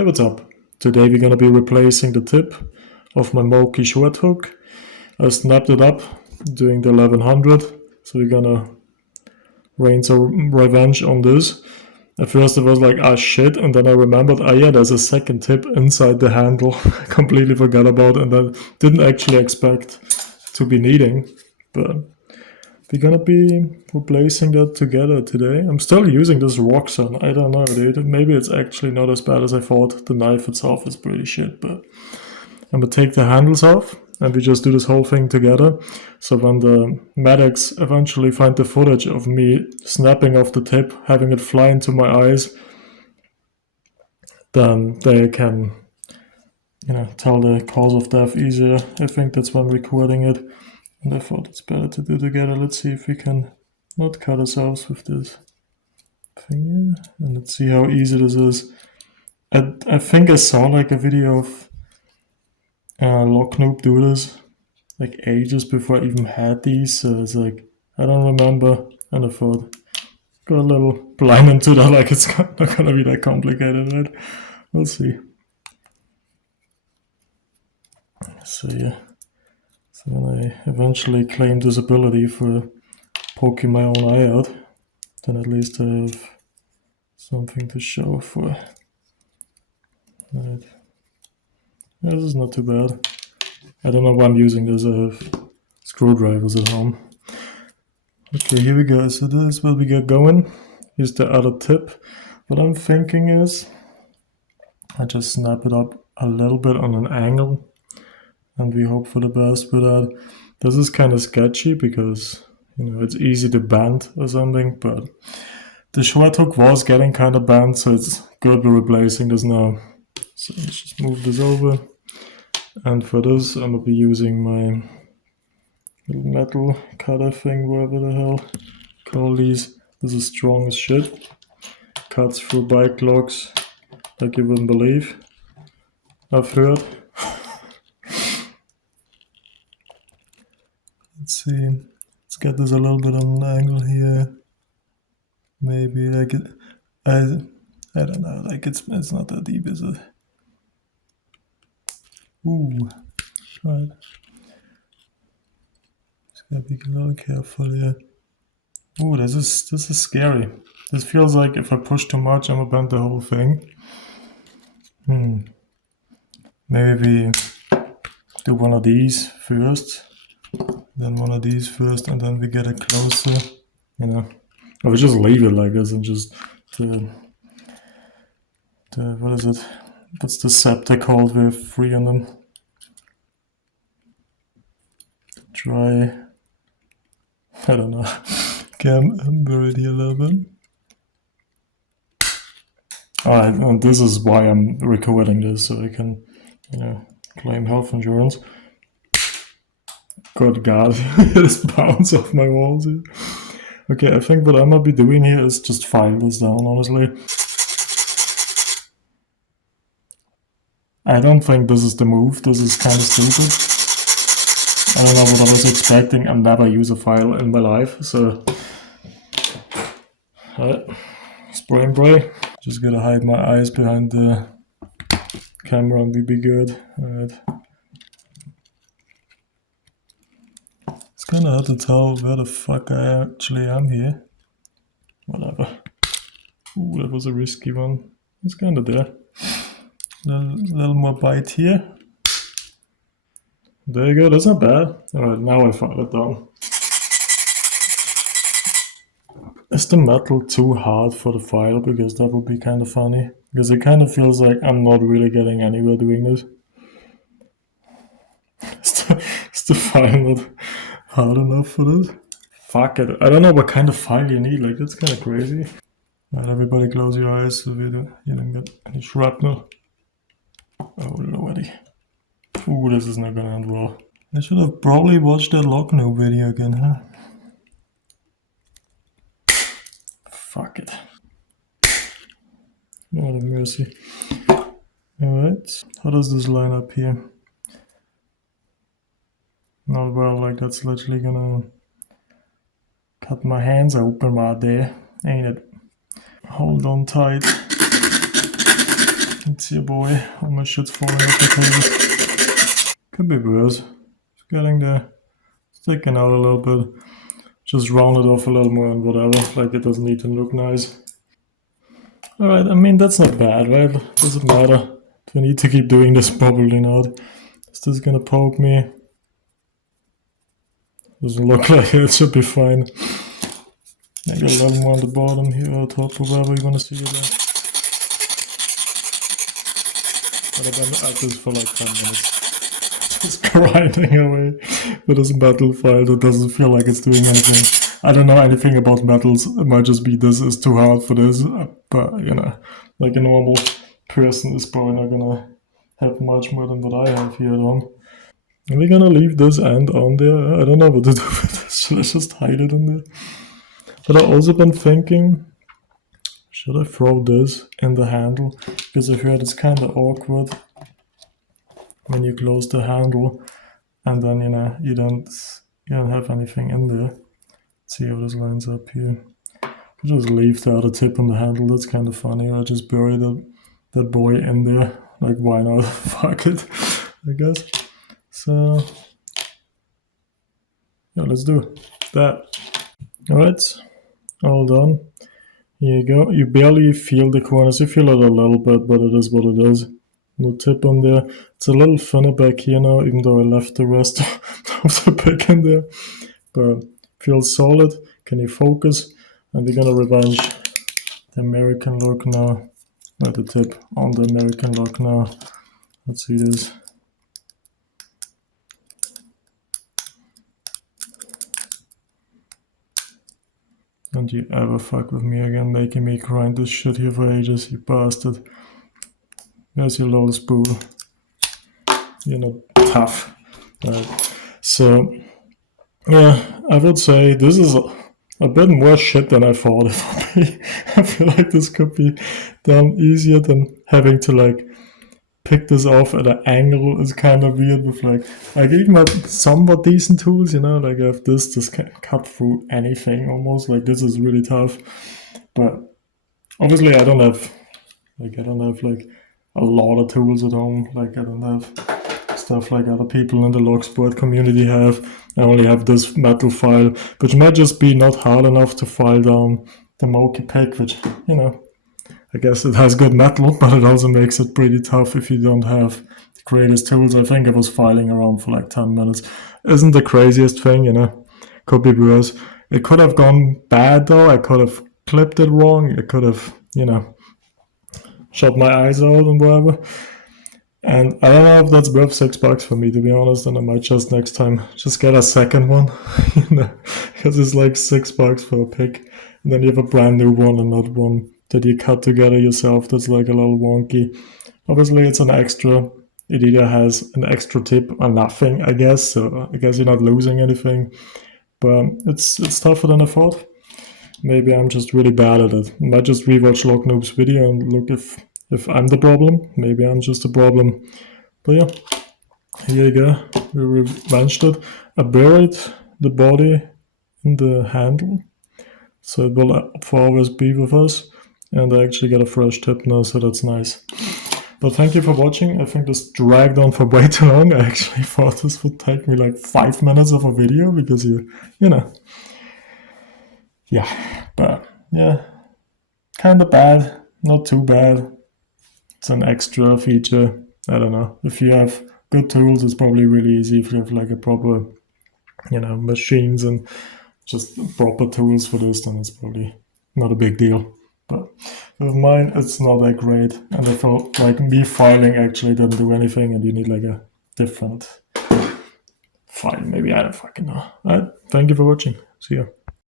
Hey, what's up? Today we're gonna be replacing the tip of my Moki short hook. I snapped it up doing the 1100, so we're gonna rain some revenge on this. At first it was like, ah shit, and then I remembered, ah yeah, there's a second tip inside the handle. I completely forgot about it, and I didn't actually expect to be needing, but we're gonna be replacing that together today. I'm still using this Roxanne. I don't know, dude. Maybe it's actually not as bad as I thought. The knife itself is pretty shit, but I'm gonna take the handles off and we just do this whole thing together. So when the medics eventually find the footage of me snapping off the tip, having it fly into my eyes, then they can, tell the cause of death easier. I think that's when recording it. And I thought it's better to do together. Let's see if we can not cut ourselves with this thing here. And let's see how easy this is. I think I saw like a video of Lockpick do this like ages before I even had these. So it's like, I don't remember. And I thought, got a little blind into that, like it's not gonna be that complicated, right? We'll see. So yeah. So when I eventually claim this ability for poking my own eye out, then at least I have something to show for. Right. Yeah, this is not too bad. I don't know why I'm using this. I have screwdrivers at home. Okay, here we go. So this is where we get going. Here's the other tip. What I'm thinking is I just snap it up a little bit on an angle and we hope for the best with that. This is kind of sketchy because, it's easy to bend or something, but the short hook was getting kind of bent, so it's good we're replacing this now. So let's just move this over. And for this, I'm gonna be using my little metal cutter thing, whatever the hell call these. This is strong as shit. Cuts through bike locks like you wouldn't believe. I've heard. Let's see. Let's get this a little bit on an angle here. Maybe like it. I don't know. Like it's not that deep, is it? Ooh. Right. Just gotta be a little careful here. Ooh, this is scary. This feels like if I push too much, I'm gonna bend the whole thing. Maybe we do one of these first, then one of these first, and then we get it closer. Or we just leave it like this and just what is it? What's the scepter called with 3 on them? Try. I don't know. Can bury it here a little bit. Alright, and this is why I'm recording this, so I can, claim health insurance. Good God, this bounce off my walls here. Okay, I think what I'm gonna be doing here is just file this down, honestly. I don't think this is the move, this is kind of stupid. I don't know what I was expecting, I never use a file in my life, so... Alright, spray and pray. Just gotta hide my eyes behind the camera and we'll be good. Alright. It's kinda hard to tell where the fuck I actually am here. Whatever. Ooh, that was a risky one. It's kinda there. A little more bite here. There you go, that's not bad. Alright, now I filed it down. Is the metal too hard for the file? Because that would be kind of funny. Because it kind of feels like I'm not really getting anywhere doing this. Is the file not hard enough for this? Fuck it. I don't know what kind of file you need. Like, that's kind of crazy. Alright, everybody close your eyes so you don't get any shrapnel. Oh lordy. Ooh, this is not gonna end well. I should have probably watched that Lockpick video again, huh? Fuck it. What a mercy. Alright, how does this line up here? Not well, like that's literally gonna cut my hands open right there, ain't it? Hold on tight. Let's see, boy. All my shit's falling off the table. Could be worse. It's getting there. Sticking out a little bit. Just round it off a little more and whatever. Like, it doesn't need to look nice. Alright, I mean, that's not bad, right? Doesn't matter. Do I need to keep doing this? Probably not. Is this gonna poke me? Doesn't look like it. It should be fine. Maybe a little more on the bottom here, or top, or wherever you wanna see it at. But I've been at this for like 10 minutes. Just grinding away with this metal file that doesn't feel like it's doing anything. I don't know anything about metals. It might just be this is too hard for this. But, you know, like a normal person is probably not gonna have much more than what I have here at home. Are we gonna leave this end on there? I don't know what to do with this. Should I just hide it in there? But I've also been thinking, should I throw this in the handle? Because I heard it's kind of awkward when you close the handle and then, you know, you don't have anything in there. Let's see how this lines up here. Just leave the other tip on the handle. That's kind of funny. I just bury that boy in there. Like, why not? Fuck it, I guess. So, yeah, let's do that. Alright, all done. Here you go. You barely feel the corners. You feel it a little bit, but it is what it is. No tip on there. It's a little thinner back here now, even though I left the rest of the pick in there. But feels solid. Can you focus? And we're gonna revenge the American look now. With the tip on the American look now. Let's see this. Don't you ever fuck with me again, making me grind this shit here for ages, you bastard. There's your little spool. You're not tough. Right. So, yeah, I would say this is a bit more shit than I thought it would be. I feel like this could be done easier than having to like pick this off at an angle. Is kind of weird with like even have somewhat decent tools, you know, like I have this can cut through anything almost. Like this is really tough. But obviously I don't have like a lot of tools at home. Like I don't have stuff like other people in the log sport community have. I only have this metal file, which might just be not hard enough to file down the Moki pick, which, you know, I guess it has good metal, but it also makes it pretty tough if you don't have the greatest tools. I think I was filing around for like 10 minutes. Isn't the craziest thing, you know. Could be worse. It could have gone bad though. I could have clipped it wrong. I could have, you know, shot my eyes out and whatever. And I don't know if that's worth $6 for me, to be honest, and I might just next time just get a second one, you know, because it's like $6 for a pick, and then you have a brand new one and not one that you cut together yourself. That's like a little wonky. Obviously, it's an extra. It either has an extra tip or nothing, I guess. So I guess you're not losing anything, but it's tougher than I thought. Maybe I'm just really bad at it. I might just rewatch Log Noob's video and look if I'm the problem. Maybe I'm just the problem. But yeah, here you go. We revenged it. I buried the body in the handle, so it will for always be with us. And I actually got a fresh tip now, so that's nice. But thank you for watching. I think this dragged on for way too long. I actually thought this would take me like 5 minutes of a video because you know. Yeah, but yeah, kind of bad, not too bad. It's an extra feature. I don't know. If you have good tools, it's probably really easy. If you have like a proper, you know, machines and just proper tools for this, then it's probably not a big deal. But with mine, it's not that great. And I felt like me filing actually didn't do anything, and you need like a different file. Maybe I don't fucking know. Alright, thank you for watching. See ya.